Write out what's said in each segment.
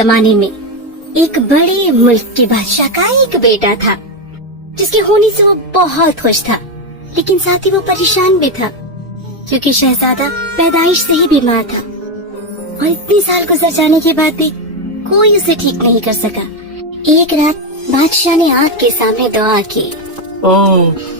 जमाने में एक बड़े मुल्क के बादशाह का एक बेटा था, जिसके होने से वो बहुत खुश था, लेकिन साथ ही वो परेशान भी था, क्योंकि शहजादा पैदाइश से ही बीमार था और इतने साल गुजर जाने के बाद भी कोई उसे ठीक नहीं कर सका। एक रात बादशाह ने आग के सामने दुआ की, ओ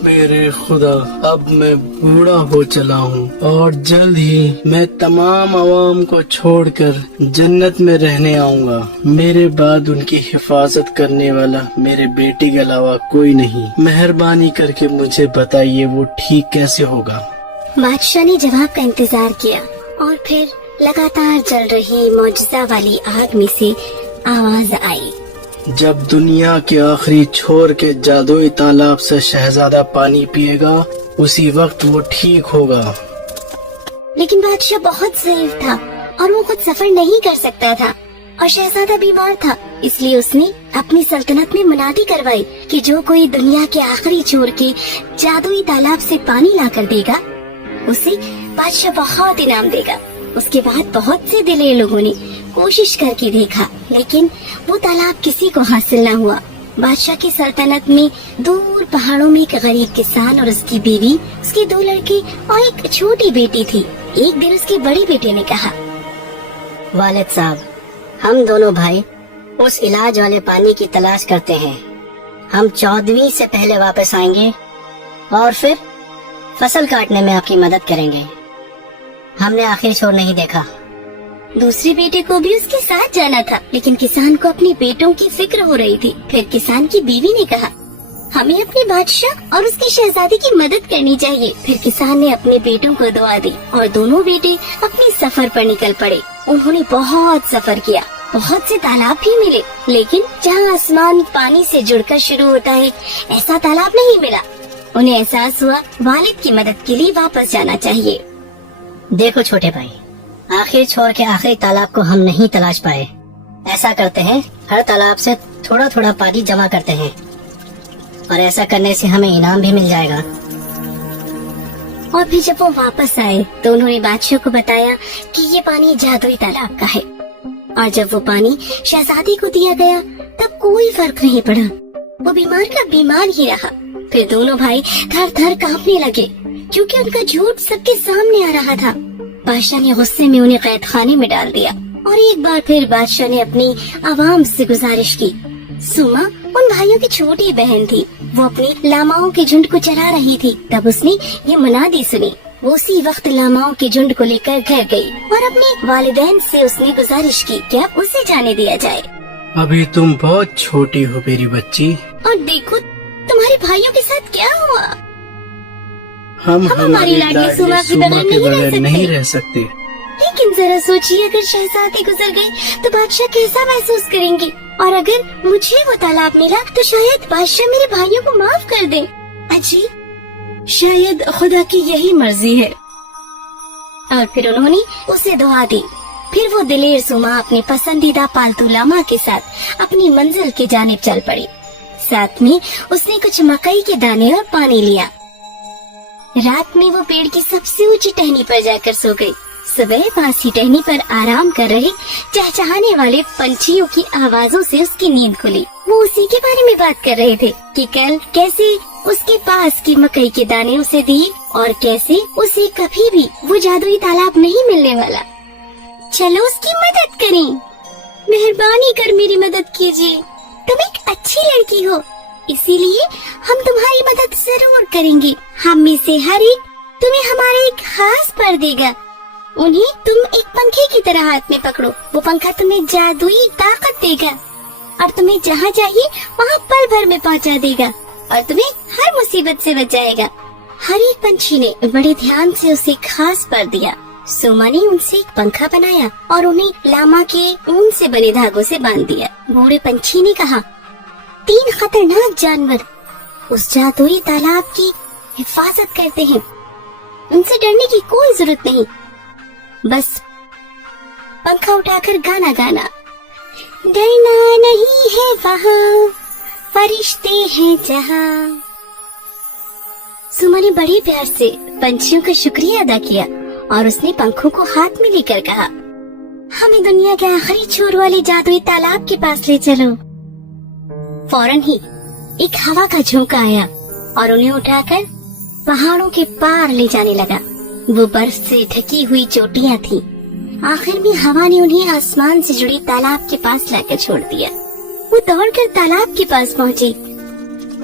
मेरे खुदा, अब मैं बूढ़ा हो चला हूँ और जल्द ही मैं तमाम अवाम को छोड़कर जन्नत में रहने आऊंगा। मेरे बाद उनकी हिफाजत करने वाला मेरे बेटे के अलावा कोई नहीं। मेहरबानी करके मुझे बताइए वो ठीक कैसे होगा। बादशाह ने जवाब का इंतजार किया और फिर लगातार जल रही मौजज़ा वाली आग में से आवाज आई, जब दुनिया के आखिरी छोर के जादुई तालाब से शहजादा पानी पिएगा, उसी वक्त वो ठीक होगा। लेकिन बादशाह बहुत ज़ईफ था और वो खुद सफर नहीं कर सकता था और शहजादा बीमार था, इसलिए उसने अपनी सल्तनत में मुनादी करवाई कि जो कोई दुनिया के आखिरी छोर के जादुई तालाब से पानी ला कर देगा, उसे बादशाह बहुत इनाम देगा। उसके बाद बहुत से दिलेर लोगों ने कोशिश करके देखा, लेकिन वो तालाब किसी को हासिल न हुआ। बादशाह की सल्तनत में दूर पहाड़ों में एक गरीब किसान और उसकी बीवी, उसके 2 लड़के और एक छोटी बेटी थी। एक दिन उसके बड़े बेटे ने कहा, वालिद साहब, हम दोनों भाई उस इलाज वाले पानी की तलाश करते हैं। हम 14वीं से पहले वापस आएंगे और फिर फसल काटने में आपकी मदद करेंगे। हमने आखिरी छोर नहीं देखा। दूसरे बेटे को भी उसके साथ जाना था, लेकिन किसान को अपने बेटों की फिक्र हो रही थी। फिर किसान की बीवी ने कहा, हमें अपने बादशाह और उसके शहजादे की मदद करनी चाहिए। फिर किसान ने अपने बेटों को दुआ दी और दोनों बेटे अपने सफर पर निकल पड़े। उन्होंने बहुत सफर किया, बहुत से तालाब भी मिले, लेकिन जहाँ आसमान पानी से जुड़कर शुरू होता है, ऐसा तालाब नहीं मिला। उन्हें एहसास हुआ वालिद की मदद के लिए वापस जाना चाहिए। देखो छोटे भाई, आखिरी छोर के आखिरी तालाब को हम नहीं तलाश पाए। ऐसा करते हैं, हर तालाब से थोड़ा थोड़ा पानी जमा करते हैं और ऐसा करने से हमें इनाम भी मिल जाएगा। और फिर जब वो वापस आए तो उन्होंने बादशाह को बताया कि ये पानी जादुई तालाब का है। और जब वो पानी शहजादी को दिया गया तब कोई फर्क नहीं पड़ा, वो बीमार का बीमार ही रहा। फिर दोनों भाई थर थर कांपने लगे, क्योंकि उनका झूठ सबके सामने आ रहा था। बादशाह ने गुस्से में उन्हें कैद खाने में डाल दिया और एक बार फिर बादशाह ने अपनी आवाम से गुजारिश की। सुमा उन भाइयों की छोटी बहन थी, वो अपनी लामाओं के झुंड को चला रही थी। तब उसने ये मुनादी सुनी। वो उसी वक्त लामाओं के झुंड को लेकर घर गई और अपने वालिदैन से उसने गुजारिश की कि अब उसे जाने दिया जाए। अभी तुम बहुत छोटी हो मेरी बच्ची, और देखो तुम्हारे भाइयों के साथ क्या हुआ। हम हमारी लाडली सुमा के बगैर नहीं रह सकते। लेकिन जरा सोचिए, अगर शहजादी गुजर गई तो बादशाह कैसा महसूस करेंगे, और अगर मुझे वो तालाब मिला तो शायद बादशाह मेरे भाइयों को माफ कर दे। अजी, शायद खुदा की यही मर्जी है। और फिर उन्होंने उसे दुआ दी। फिर वो दिलेर सुमा अपने पसंदीदा पालतू लामा के साथ अपनी मंजिल की जानिब चल पड़ी। साथ में उसने कुछ मकई के दाने और पानी लिया। रात में वो पेड़ की सबसे ऊंची टहनी पर जाकर सो गई। सुबह पास ही टहनी पर आराम कर रहे चहचहाने वाले पंछियों की आवाजों से उसकी नींद खुली। वो उसी के बारे में बात कर रहे थे कि कल कैसे उसके पास की मकई के दाने उसे दिए और कैसे उसे कभी भी वो जादुई तालाब नहीं मिलने वाला। चलो उसकी मदद करें। मेहरबानी कर मेरी मदद कीजिए, तुम एक अच्छी लड़की हो, इसीलिए हम तुम्हारी मदद जरूर करेंगे। हम में से हर एक तुम्हें हमारा एक खास पर देगा। उन्हें तुम एक पंखे की तरह हाथ में पकड़ो, वो पंखा तुम्हें जादुई ताकत देगा और तुम्हें जहाँ चाहिए वहाँ पल भर में पहुँचा देगा और तुम्हें हर मुसीबत से बचाएगा। हर एक पंछी ने बड़े ध्यान से उसे खास पर दिया। सुमा ने उनसे एक पंखा बनाया और उन्हें लामा के ऊन से बने धागों से बांध दिया। बूढ़े पंछी ने कहा, 3 खतरनाक जानवर उस जादुई तालाब की हिफाजत करते हैं, उनसे डरने की कोई जरूरत नहीं, बस पंखा उठाकर गाना गाना। डरना नहीं है वहाँ, फरिश्ते हैं जहाँ। सुमा ने बड़े प्यार से पंछियों का शुक्रिया अदा किया और उसने पंखों को हाथ में लेकर कहा, हमें दुनिया के आखिरी छोर वाले जादुई तालाब के पास ले चलो। फौरन ही एक हवा का झोंका आया और उन्हें उठाकर पहाड़ों के पार ले जाने लगा। वो बर्फ से ढकी हुई चोटियां थीं। आखिर में हवा ने उन्हें आसमान से जुड़ी तालाब के पास लाकर छोड़ दिया। वो दौड़कर तालाब के पास पहुंची।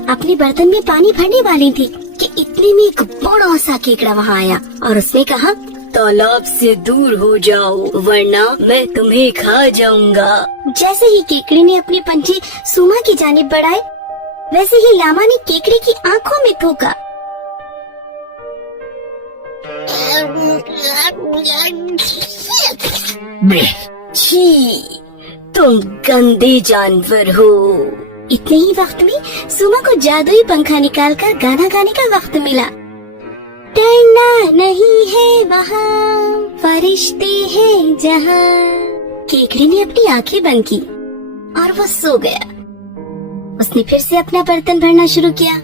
अपने बर्तन में पानी भरने वाली थी कि इतने में एक बड़ा सा केकड़ा वहाँ आया और उसने कहा, तालाब से दूर हो जाओ वरना मैं तुम्हें खा जाऊंगा। जैसे ही केकड़े ने अपने पंजे सुमा की जानिब बढ़ाए, वैसे ही लामा ने केकड़े की आंखों में थूका। छी, तुम गंदे जानवर हो। इतने ही वक्त में सुमा को जादुई पंखा निकालकर गाना गाने का वक्त मिला। डरना नहीं है वहाँ, फरिश्ते हैं जहाँ। केकड़े ने अपनी आंखें बंद की और वो सो गया। उसने फिर से अपना बर्तन भरना शुरू किया।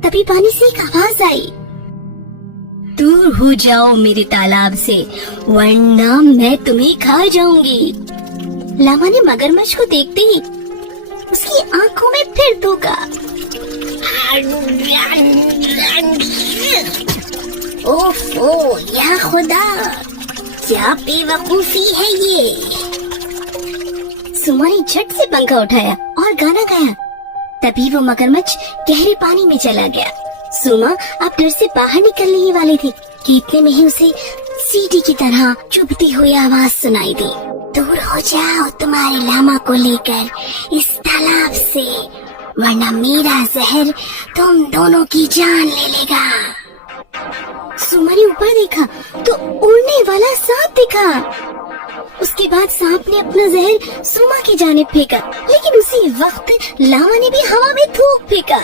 तभी पानी से एक आवाज आई, दूर हो जाओ मेरे तालाब से वरना मैं तुम्हें खा जाऊंगी। लामा ने मगरमच्छ को देखते ही उसकी आंखों में फिर थूका। ओफो या खुदा, क्या बेवकूफी है ये। सुमा ने झट से पंखा उठाया और गाना गाया। तभी वो मगरमच्छ गहरे पानी में चला गया। सुमा अब डर से बाहर निकलने ही वाली थी कि इतने में ही उसे सीटी की तरह चुभती हुई आवाज सुनाई दी, दूर हो जाओ तुम्हारे लामा को लेकर इस तालाब से वरना मेरा जहर तुम दोनों की जान ले लेगा। सुमा ने ऊपर देखा तो उड़ने वाला सांप दिखा। उसके बाद सांप ने अपना जहर सुमा की जानिब फेंका, लेकिन उसी वक्त लामा ने भी हवा में थूक फेंका।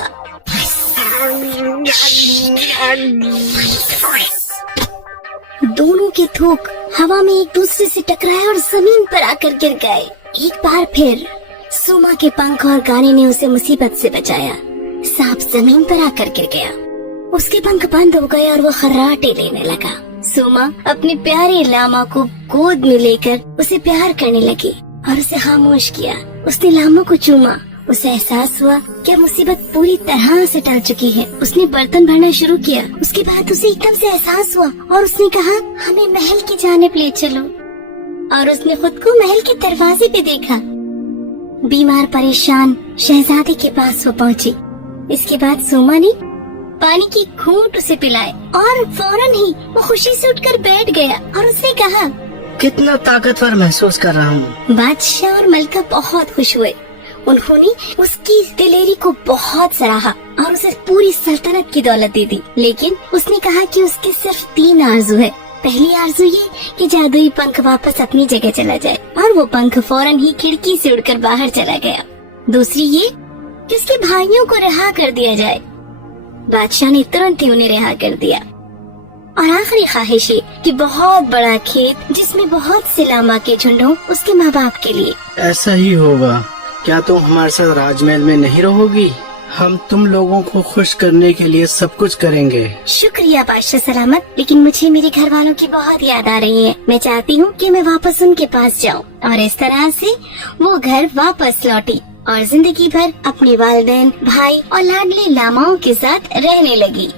दोनों के थूक हवा में एक दूसरे से टकराए और जमीन पर आकर गिर गए। एक बार फिर सुमा के पंख और गाने ने उसे मुसीबत से बचाया। सांप जमीन पर आकर गिर गया। उसके पंख बंद हो गए और वो खर्राटे लेने लगा। सुमा अपने प्यारे लामा को गोद में लेकर उसे प्यार करने लगी और उसे खामोश किया। उसने लामा को चूमा। उसे एहसास हुआ कि मुसीबत पूरी तरह से टल चुकी है। उसने बर्तन भरना शुरू किया। उसके बाद उसे एकदम से एहसास हुआ और उसने कहा, हमें महल की जानिब ले चलो। और उसने खुद को महल के दरवाजे पे देखा। बीमार परेशान शहजादे के पास वो पहुंची। इसके बाद सुमा ने पानी की घूंट उसे पिलाए और फौरन ही वो खुशी से उठकर बैठ गया और उसने कहा, कितना ताकतवर महसूस कर रहा हूँ। बादशाह और मलका बहुत खुश हुए। उन्होंने उसकी दिलेरी को बहुत सराहा और उसे पूरी सल्तनत की दौलत दे दी। लेकिन उसने कहा कि उसकी सिर्फ 3 आरज़ू है। पहली आरज़ू ये कि जादुई पंख वापस अपनी जगह चला जाए और वो पंख फौरन ही खिड़की से उड़कर बाहर चला गया। दूसरी ये कि उसके भाइयों को रिहा कर दिया जाए। बादशाह ने तुरंत ही उन्हें रिहा कर दिया। और आखिरी ख्वाहिश ये कि बहुत बड़ा खेत जिसमें बहुत से लामा के झुंड हों उसके माँ बाप के लिए। ऐसा ही होगा। क्या तुम हमारे साथ राजमहल में नहीं रहोगी? हम तुम लोगों को खुश करने के लिए सब कुछ करेंगे। शुक्रिया बादशाह सलामत, लेकिन मुझे मेरे घर वालों की बहुत याद आ रही है। मैं चाहती हूँ कि मैं वापस उनके पास जाऊँ। और इस तरह से वो घर वापस लौटी और जिंदगी भर अपने वालिदैन, भाई और लाडले लामाओं के साथ रहने लगी।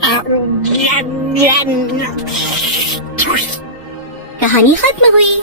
कहानी खत्म हुई।